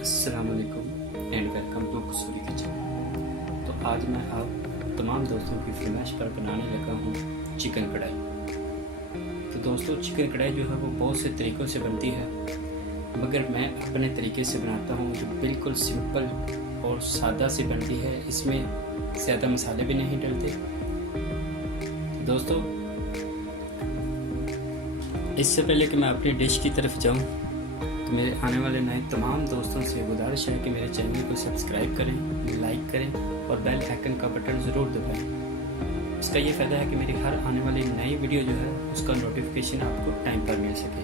अस्सलामुअलैकुम and welcome to Kasuri kitchen. तो आज मैं आप तमाम दोस्तों की फरमाइश पर बनाने लगा हूँ चिकन कढ़ाई। तो दोस्तों, चिकन कढ़ाई जो है वो बहुत से तरीक़ों से बनती है, मगर मैं अपने तरीके से बनाता हूँ जो बिल्कुल सिंपल और सादा सी बनती है। इसमें ज़्यादा मसाले भी नहीं डलते। दोस्तों, इससे पहले कि मैं अपनी डिश की तरफ जाऊँ, तो मेरे आने वाले नए तमाम दोस्तों से गुजारिश है कि मेरे चैनल को सब्सक्राइब करें, लाइक करें और बेल आइकन का बटन ज़रूर दबाएं। इसका ये फ़ायदा है कि मेरी हर आने वाली नई वीडियो जो है उसका नोटिफिकेशन आपको टाइम पर मिल सके।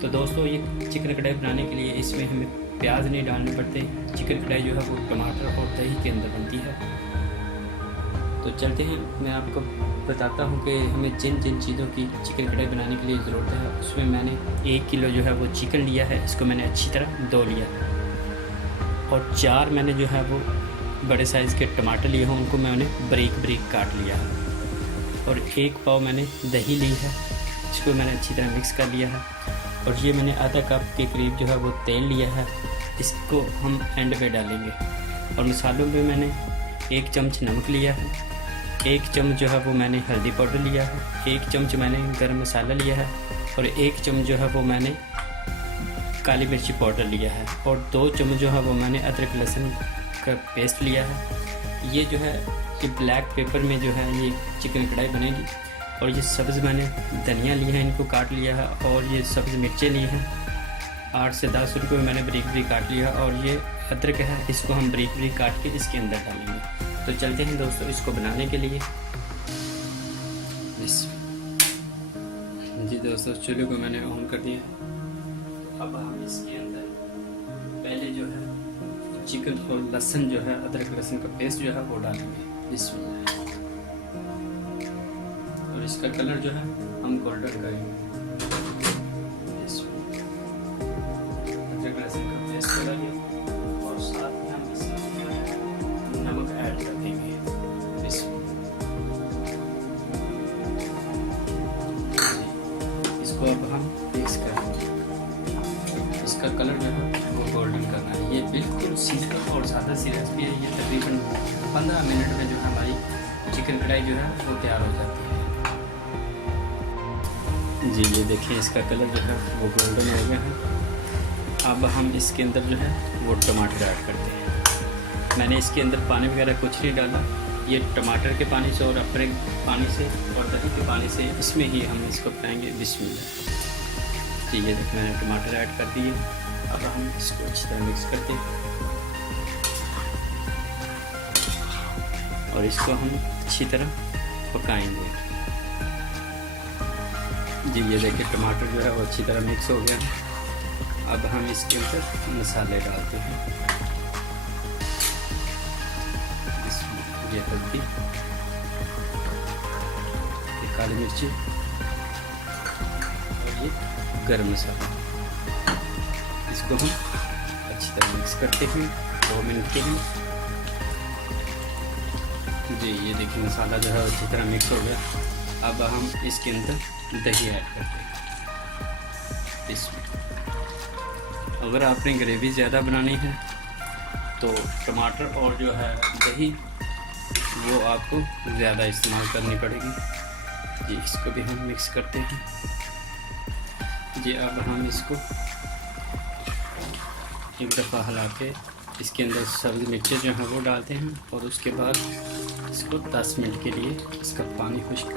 तो दोस्तों, ये चिकन कढ़ाई बनाने के लिए इसमें हमें प्याज नहीं डालने पड़ते। चिकन कढ़ाई जो है वो टमाटर और दही के अंदर बनती है। तो चलते हैं, मैं आपको बताता हूँ कि हमें जिन जिन चीज़ों की चिकन कढ़ाई बनाने के लिए ज़रूरत है। उसमें मैंने 1 किलो जो है वो चिकन लिया है, इसको मैंने अच्छी तरह धो लिया और 4 मैंने जो है वो बड़े साइज़ के टमाटर लिए हैं, उनको मैंने बारीक बारीक काट लिया है। और 1 पाव मैंने दही ली है, इसको मैंने अच्छी तरह मिक्स कर लिया है। और ये मैंने आधा कप के करीब जो है वो तेल लिया है, इसको हम एंड पे डालेंगे। और मसालों में मैंने 1 चम्मच नमक लिया है, 1 चम्मच जो है वो मैंने हल्दी पाउडर लिया है, 1 चम्मच मैंने गरम मसाला लिया है और 1 चम्मच जो है वो मैंने काली मिर्ची पाउडर लिया है और 2 चम्मच जो है वो मैंने अदरक लहसुन का पेस्ट लिया है। ये जो है कि ब्लैक पेपर में जो है ये चिकन कढ़ाई बनेगी। और ये सब्ज़ मैंने धनिया लिया है, इनको काट लिया है। और ये सब्ज़ मिर्चें ली हैं 8 से 10 रुपये मैंने बारीक बारीक काट लिया। और ये अदरक है, इसको हम बारीक बारीक काट के इसके अंदर डालेंगे। तो चलते हैं दोस्तों इसको बनाने के लिए। जी दोस्तों, चूल्हे को मैंने ऑन कर दिया। अब हम इसके अंदर पहले जो है चिकन और लहसुन जो है, अदरक लहसुन का पेस्ट जो है वो डालेंगे इसमें। और इसका कलर जो है हम गोल्डन करेंगे। अदरक लहसुन का पेस्ट डालेंगे और साथ में हम इसमें नमक ऐड कर देंगे। इसको अब हम मिक्स करेंगे। इसका कलर जो है वो गोल्डन करना है। ये बिल्कुल सिंपल और सादा सी रेसिपी है। ये तकरीबन 15 मिनट में जो हमारी चिकन कढ़ाई जो है वो तैयार हो जाती है। जी ये देखिए, इसका कलर जो है वो गोल्डन हो गया है। अब हम इसके अंदर जो है वो टमाटर ऐड करते हैं। मैंने इसके अंदर पानी वगैरह कुछ नहीं डाला। ये टमाटर के पानी से और अपने पानी से और दही के पानी से इसमें ही हम इसको पकाएंगे। बिस्मिल्लाह। जी ये देखिए, मैंने टमाटर ऐड कर दिए। अब हम इसको अच्छी तरह मिक्स करते हैं और इसको हम अच्छी तरह पकाएंगे। जी ये देखिए, टमाटर जो है वो अच्छी तरह मिक्स हो गया है। अब हम इसके अंदर मसाले डालते हैं। ये हल्दी, ये काली मिर्ची और ये गरम मसाला। इसको हम अच्छी तरह मिक्स करते हैं 2 मिनट के लिए। जी ये देखिए, मसाला जो है अच्छी तरह मिक्स हो गया। अब हम इसके अंदर दही ऐड करते हैं। इसमें अगर आपने ग्रेवी ज़्यादा बनानी है तो टमाटर और जो है दही वो आपको ज़्यादा इस्तेमाल करनी पड़ेगी। जी इसको भी हम मिक्स करते हैं। जी अब हम इसको एक दफ़ा हिला के इसके अंदर सब्ज़ मिर्चें जो हैं वो डालते हैं और उसके बाद इसको 10 मिनट के लिए इसका पानी खुश्क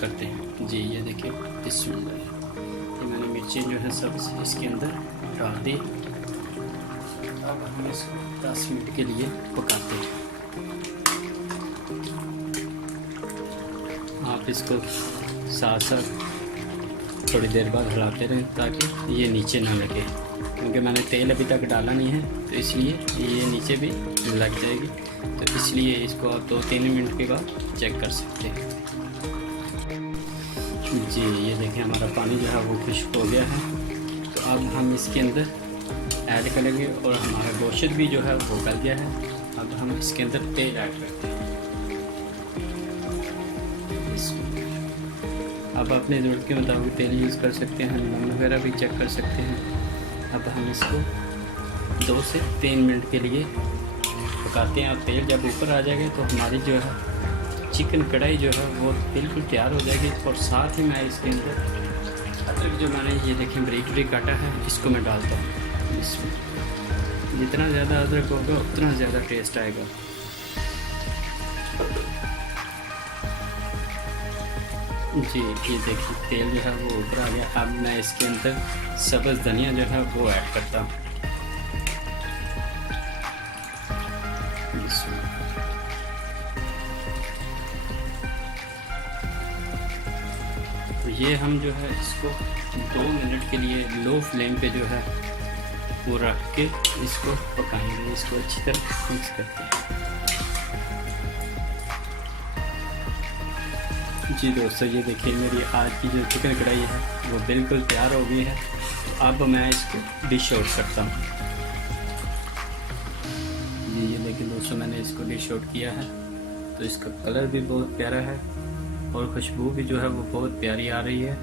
करते हैं। जी ये देखिए, इसमें ये मैंने मिर्चें जो है सब्ज़ इसके अंदर डाल दी। अब हम इसको 10 मिनट के लिए पकाते हैं। आप इसको साथ साथ थोड़ी देर बाद हिलाते रहें ताकि ये नीचे ना लगे, क्योंकि मैंने तेल अभी तक डाला नहीं है तो इसलिए ये नीचे भी लग जाएगी। तो इसलिए इसको आप 2-3 मिनट के बाद चेक कर सकते हैं। जी ये देखें, हमारा पानी जो है वो खुश्क हो गया है। तो अब हम इसके अंदर ऐड करेंगे और हमारा गोश्त भी जो है वो गल गया है। अब हम इसके अंदर तेल ऐड करते हैं। अब अपने ज़रूरत के मुताबिक तेल यूज़ कर सकते हैं, नमक वगैरह भी चेक कर सकते हैं। अब हम इसको 2 से 3 मिनट के लिए पकाते हैं। और तेल जब ऊपर आ जाएगा तो हमारी जो है चिकन कढ़ाई जो है वो बिल्कुल तैयार हो जाएगी। और साथ ही मैं इसके अंदर अदरक जो मैंने ये देखें बारीक बारीक काटा है इसको मैं डालता हूँ। इसमें जितना ज़्यादा अदरक होगा उतना ज़्यादा टेस्ट आएगा। जी ये देखिए तेल जो है वो ऊपर आ गया। अब मैं इसके अंदर सब्ज़ धनिया जो है वो ऐड करता हूँ। तो ये हम जो है इसको 2 मिनट के लिए लो फ्लेम पे जो है वो रख के इसको पकाएंगे। इसको अच्छी तरह मिक्स करते हैं। जी दोस्तों ये देखिए मेरी आज की जो चिकन कढ़ाई है वो बिल्कुल तैयार हो गई है। अब मैं इसको डिश आउट करता हूँ। जी ये देखिए दोस्तों मैंने इसको डिश आउट किया है। तो इसका कलर भी बहुत प्यारा है और खुशबू भी जो है वो बहुत प्यारी आ रही है।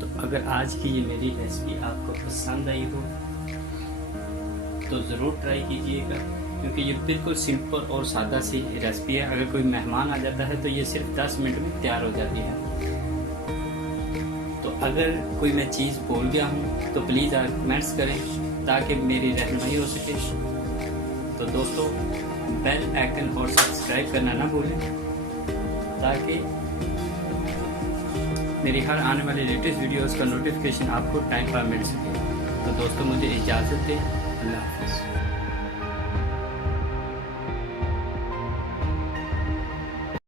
तो अगर आज की ये मेरी रेसिपी आपको पसंद आई हो तो ज़रूर ट्राई कीजिएगा, क्योंकि ये बिल्कुल सिंपल और सादा सी रेसिपी है। अगर कोई मेहमान आ जाता है तो ये सिर्फ 10 मिनट में तैयार हो जाती है। तो अगर कोई मैं चीज़ भूल गया हूँ तो प्लीज़ आप कमेंट्स करें ताकि मेरी रहनुमाई हो सके। तो दोस्तों बेल आइकन और सब्सक्राइब करना ना भूलें ताकि मेरी हर आने वाली लेटेस्ट वीडियोस का नोटिफिकेशन आपको टाइम पर मिल सके। तो दोस्तों मुझे इजाज़त दें। अल्लाह हाफ़िज़।